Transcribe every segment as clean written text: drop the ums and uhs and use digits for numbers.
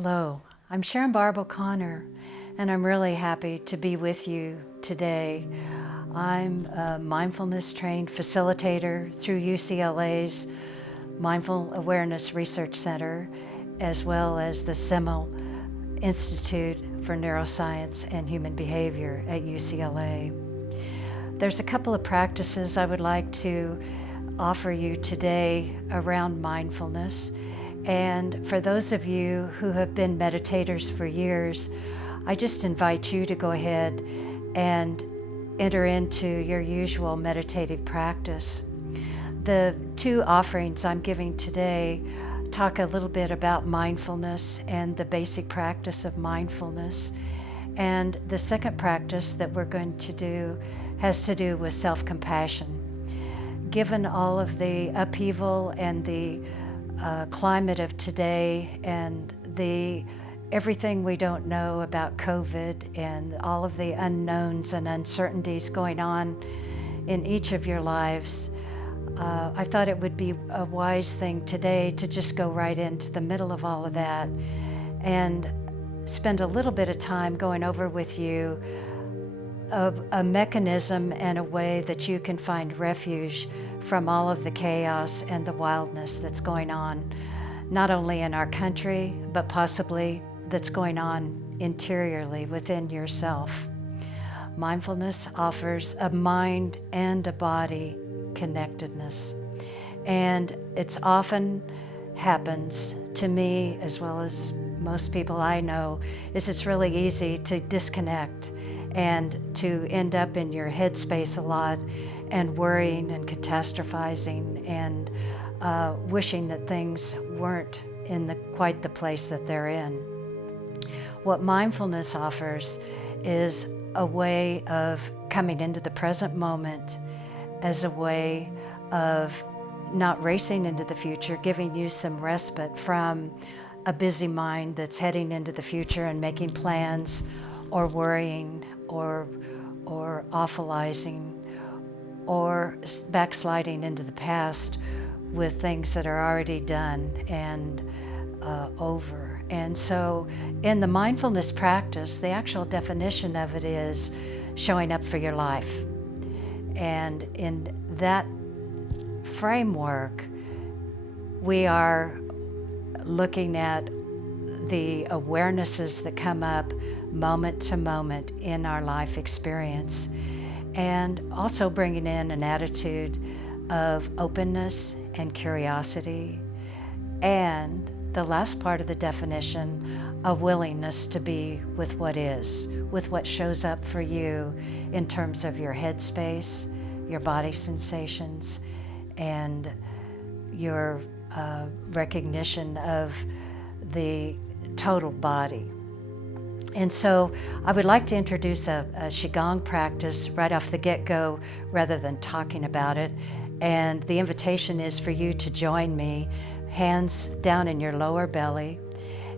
Hello, I'm Sharon Barb O'Connor, and I'm really happy to be with you today. I'm a mindfulness trained facilitator through UCLA's Mindful Awareness Research Center, as well as the Semel Institute for Neuroscience and Human Behavior at UCLA. There's a couple of practices I would like to offer you today around mindfulness. And for those of you who have been meditators for years, I just invite you to go ahead and enter into your usual meditative practice. The two offerings I'm giving today talk a little bit about mindfulness and the basic practice of mindfulness. And the second practice that we're going to do has to do with self-compassion. Given all of the upheaval and the climate of today and everything we don't know about COVID and all of the unknowns and uncertainties going on in each of your lives, I thought it would be a wise thing today to just go right into the middle of all of that and spend a little bit of time going over with you a mechanism and a way that you can find refuge from all of the chaos and the wildness that's going on, not only in our country, but possibly that's going on interiorly within yourself. Mindfulness offers a mind and a body connectedness. And it's often happens to me, as well as most people I know, is it's really easy to disconnect and to end up in your headspace a lot and worrying and catastrophizing and wishing that things weren't in quite the place that they're in. What mindfulness offers is a way of coming into the present moment as a way of not racing into the future, giving you some respite from a busy mind that's heading into the future and making plans or worrying or awfulizing or backsliding into the past with things that are already done and over. And so in the mindfulness practice, the actual definition of it is showing up for your life. And in that framework, we are looking at the awarenesses that come up moment to moment in our life experience, and also bringing in an attitude of openness and curiosity, and the last part of the definition, a willingness to be with what is, with what shows up for you in terms of your headspace, your body sensations, and your recognition of the total body. And so I would like to introduce a Qigong practice right off the get-go rather than talking about it. And the invitation is for you to join me, hands down in your lower belly.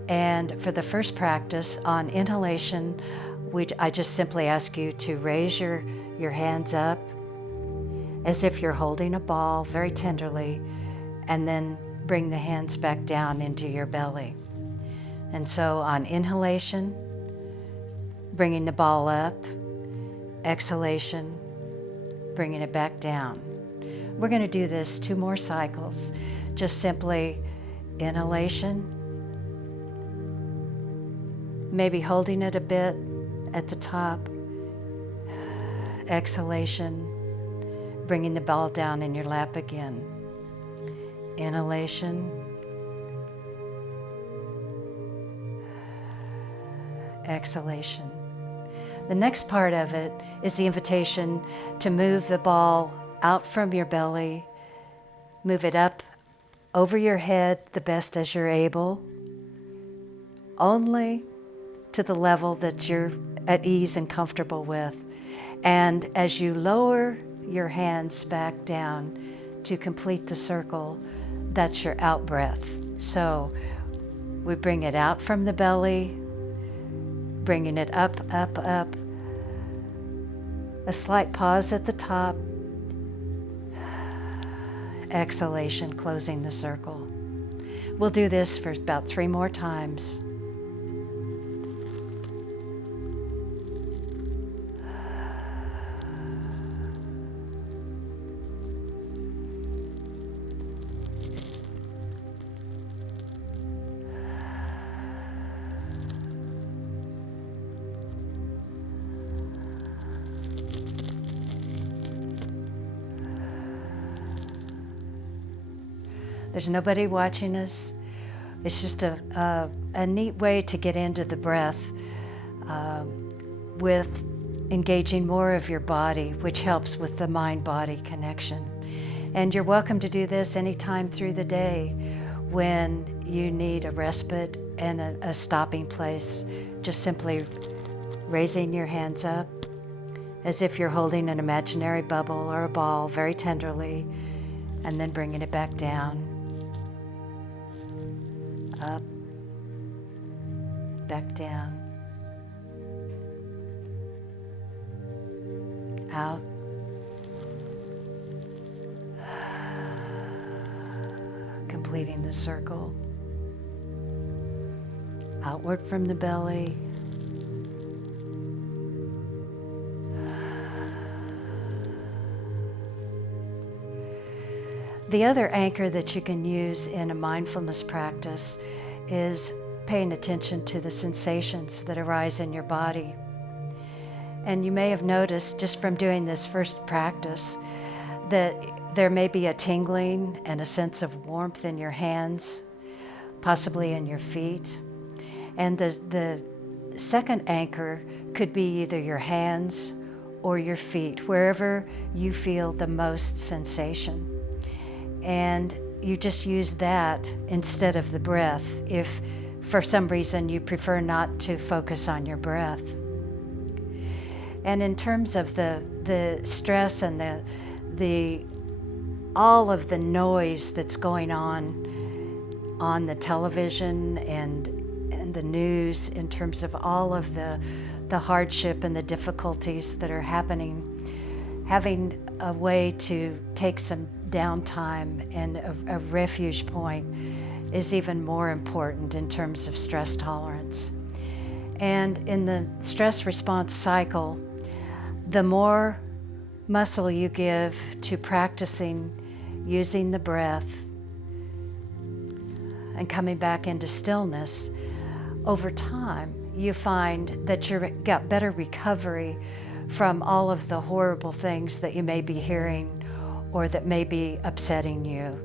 And for the first practice on inhalation, I just simply ask you to raise your hands up as if you're holding a ball very tenderly, and then bring the hands back down into your belly. And so on inhalation, bringing the ball up, exhalation, bringing it back down. We're going to do this 2 more cycles. Just simply inhalation, maybe holding it a bit at the top, exhalation, bringing the ball down in your lap again. Inhalation, exhalation. The next part of it is the invitation to move the ball out from your belly, move it up over your head the best as you're able, only to the level that you're at ease and comfortable with. And as you lower your hands back down to complete the circle, that's your out breath. So we bring it out from the belly, bringing it up, up, up. A slight pause at the top. Exhalation, closing the circle. We'll do this for about 3 more times. There's nobody watching us. It's just a neat way to get into the breath with engaging more of your body, which helps with the mind-body connection. And you're welcome to do this anytime through the day when you need a respite and a stopping place. Just simply raising your hands up as if you're holding an imaginary bubble or a ball very tenderly, and then bringing it back down, up, back down, out, completing the circle, outward from the belly, the other anchor that you can use in a mindfulness practice is paying attention to the sensations that arise in your body. And you may have noticed just from doing this first practice that there may be a tingling and a sense of warmth in your hands, possibly in your feet. And the second anchor could be either your hands or your feet, wherever you feel the most sensation. And you just use that instead of the breath if for some reason you prefer not to focus on your breath. And in terms of the stress and the all of the noise that's going on the television and the news, in terms of all of the hardship and the difficulties that are happening, having a way to take some downtime and a refuge point is even more important in terms of stress tolerance. And in the stress response cycle, the more muscle you give to practicing using the breath and coming back into stillness, over time you find that you've got better recovery from all of the horrible things that you may be hearing or that may be upsetting you.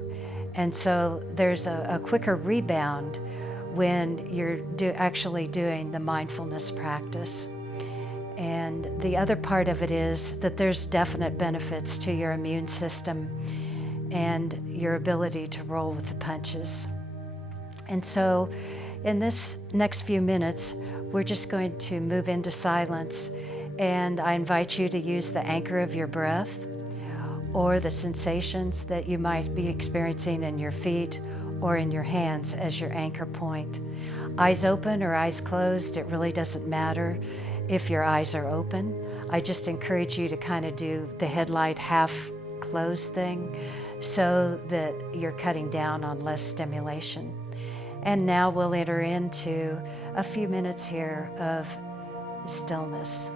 And so there's a quicker rebound when you're actually doing the mindfulness practice. And the other part of it is that there's definite benefits to your immune system and your ability to roll with the punches. And so in this next few minutes, we're just going to move into silence, and I invite you to use the anchor of your breath or the sensations that you might be experiencing in your feet or in your hands as your anchor point. Eyes open or eyes closed, it really doesn't matter if your eyes are open. I just encourage you to kind of do the headlight half closed thing so that you're cutting down on less stimulation. And now we'll enter into a few minutes here of stillness.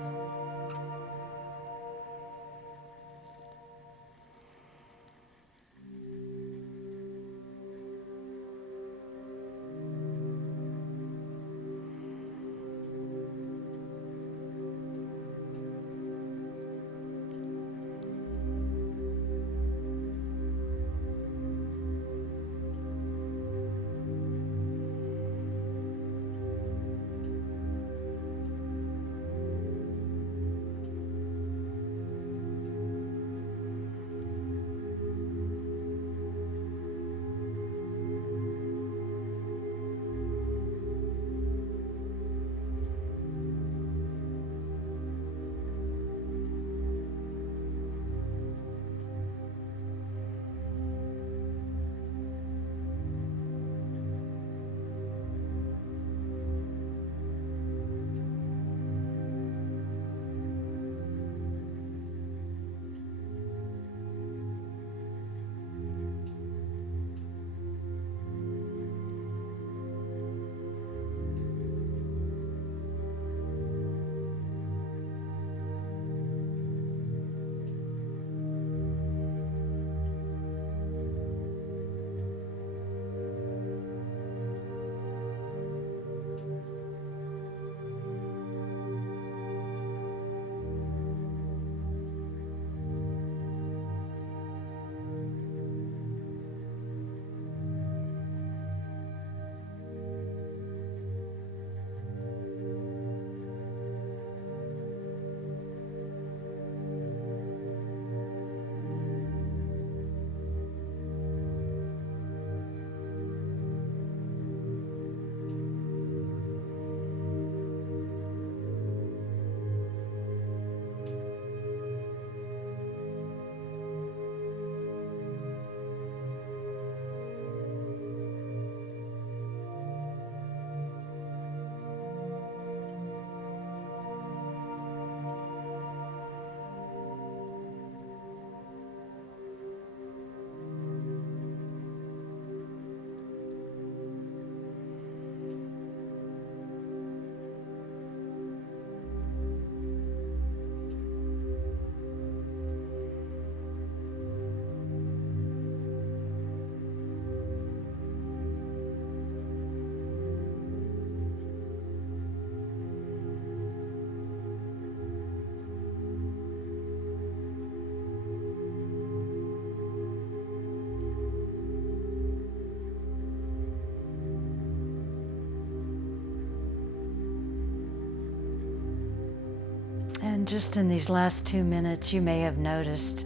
And just in these last 2 minutes, you may have noticed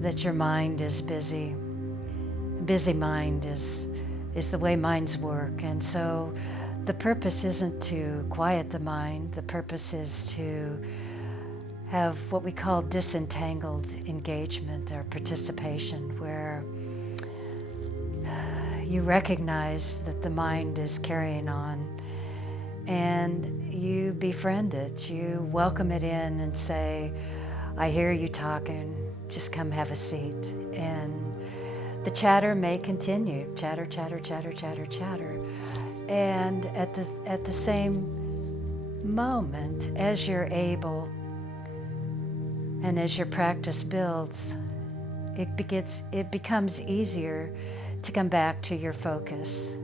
that your mind is busy. Busy mind is the way minds work. And so the purpose isn't to quiet the mind. The purpose is to have what we call disentangled engagement or participation, where you recognize that the mind is carrying on and you befriend it. You welcome it in and say, I hear you talking, just come have a seat. And the chatter may continue, chatter, chatter, chatter, chatter, chatter. And at the same moment, as you're able and as your practice builds, it becomes easier to come back to your focus,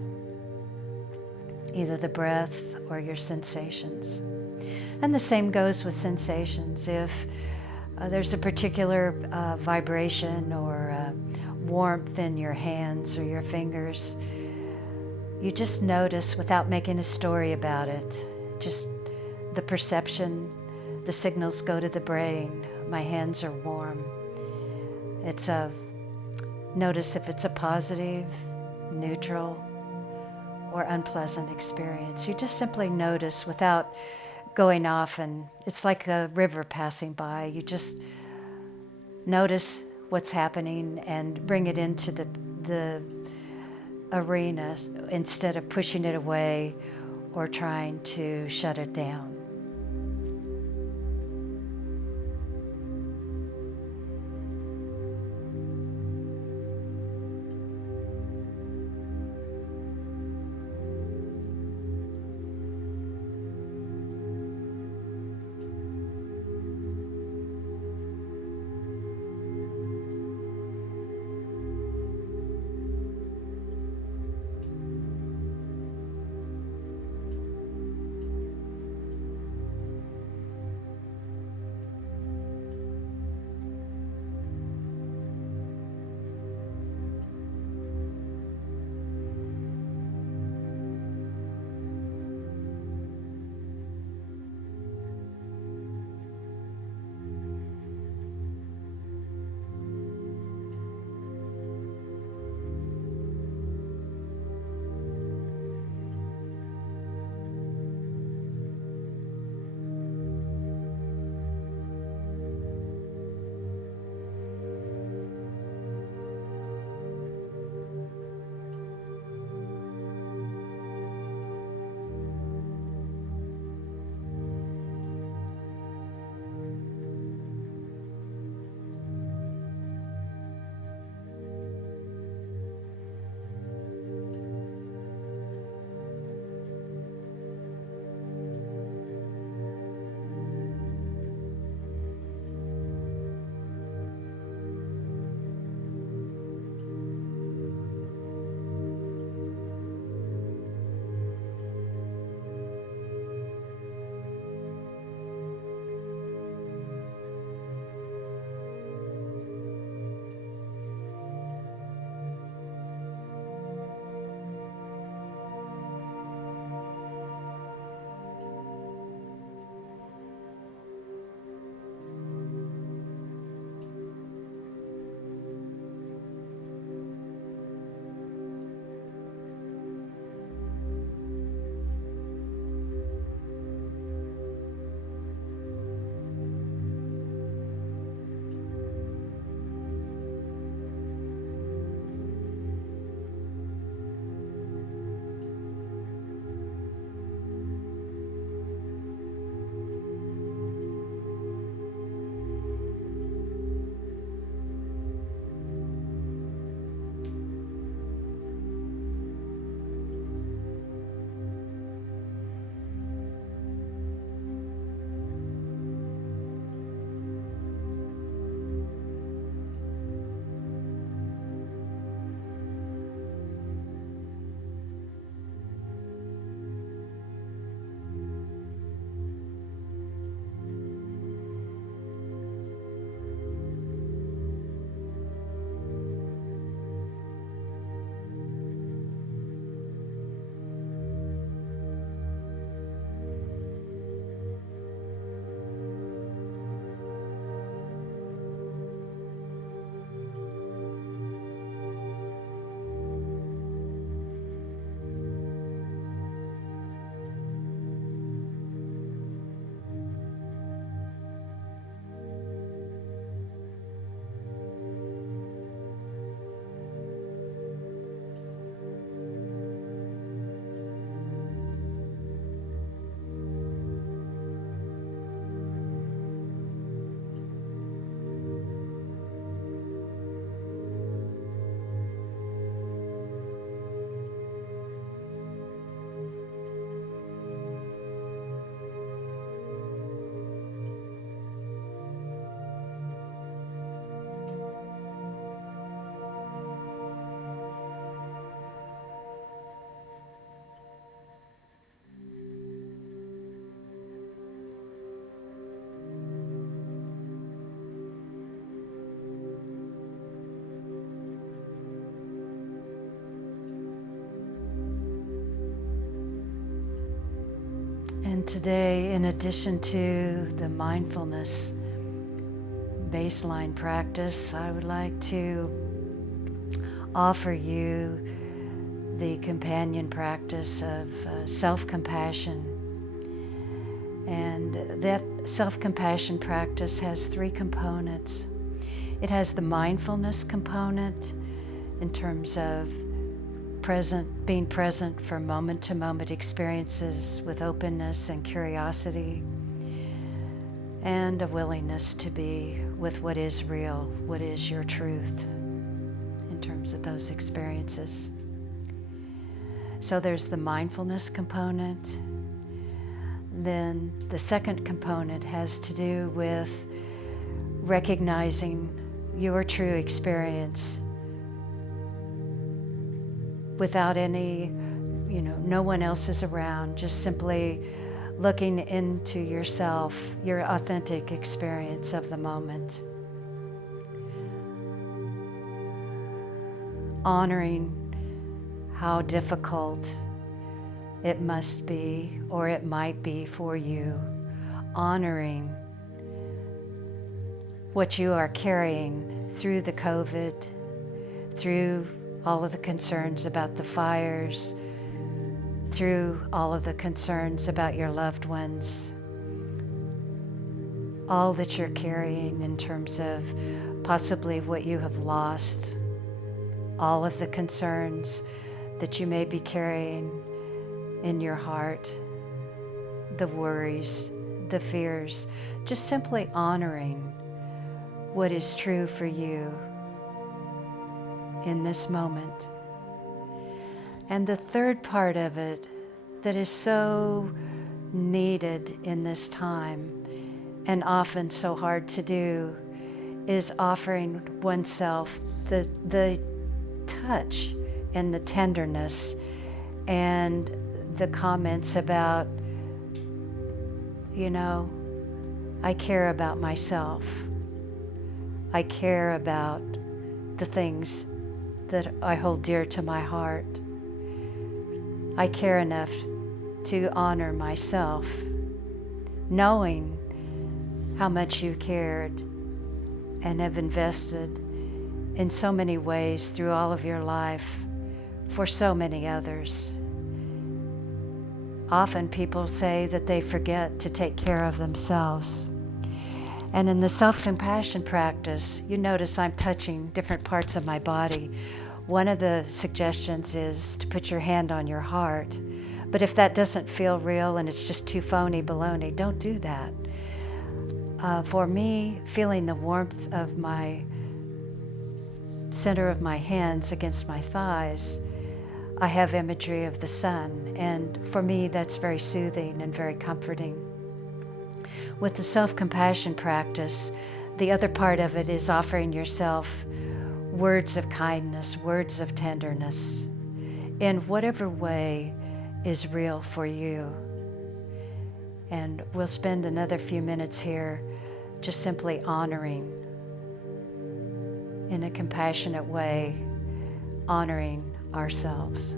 either the breath or your sensations. And the same goes with sensations. If there's a particular vibration or warmth in your hands or your fingers, you just notice without making a story about it. Just the perception, the signals go to the brain. My hands are warm. Notice if it's a positive, neutral, or unpleasant experience. You just simply notice without going off, and it's like a river passing by. You just notice what's happening and bring it into the arena instead of pushing it away or trying to shut it down. And today, in addition to the mindfulness baseline practice, I would like to offer you the companion practice of self-compassion. And that self-compassion practice has three components. It has the mindfulness component in terms of being present for moment-to-moment experiences with openness and curiosity, and a willingness to be with what is real, what is your truth in terms of those experiences. So there's the mindfulness component. Then the second component has to do with recognizing your true experience without any, no one else is around, just simply looking into yourself, your authentic experience of the moment. Honoring how difficult it must be or it might be for you. Honoring what you are carrying through the COVID, through all of the concerns about the fires, through all of the concerns about your loved ones, all that you're carrying in terms of possibly what you have lost, all of the concerns that you may be carrying in your heart, the worries, the fears, just simply honoring what is true for you in this moment. And the third part of it that is so needed in this time and often so hard to do is offering oneself the touch and the tenderness and the comments about, I care about myself. I care about the things that I hold dear to my heart. I care enough to honor myself, knowing how much you cared and have invested in so many ways through all of your life for so many others. Often people say that they forget to take care of themselves. And in the self-compassion practice, you notice I'm touching different parts of my body. One of the suggestions is to put your hand on your heart. But if that doesn't feel real and it's just too phony baloney, don't do that. For me, feeling the warmth of my center of my hands against my thighs, I have imagery of the sun. And for me, that's very soothing and very comforting. With the self-compassion practice, the other part of it is offering yourself words of kindness, words of tenderness, in whatever way is real for you. And we'll spend another few minutes here just simply honoring, in a compassionate way, honoring ourselves.